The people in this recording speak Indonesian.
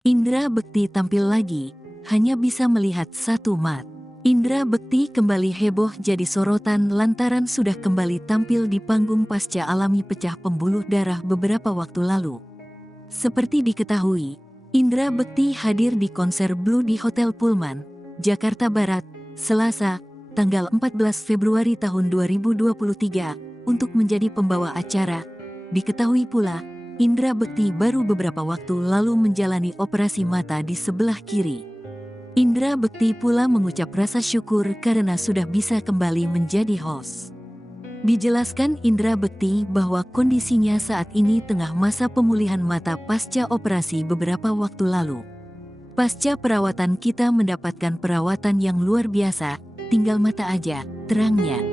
Indra Bekti tampil lagi, hanya bisa melihat satu mat. Indra Bekti kembali heboh jadi sorotan lantaran sudah kembali tampil di panggung pasca alami pecah pembuluh darah beberapa waktu lalu. Seperti diketahui, Indra Bekti hadir di konser Blue di Hotel Pullman, Jakarta Barat, Selasa, tanggal 14 Februari tahun 2023, untuk menjadi pembawa acara. Diketahui pula, Indra Bekti baru beberapa waktu lalu menjalani operasi mata di sebelah kiri. Indra Bekti pula mengucap rasa syukur karena sudah bisa kembali menjadi host. Dijelaskan Indra Bekti bahwa kondisinya saat ini tengah masa pemulihan mata pasca operasi beberapa waktu lalu. Pasca perawatan kita mendapatkan perawatan yang luar biasa, tinggal mata aja, terangnya.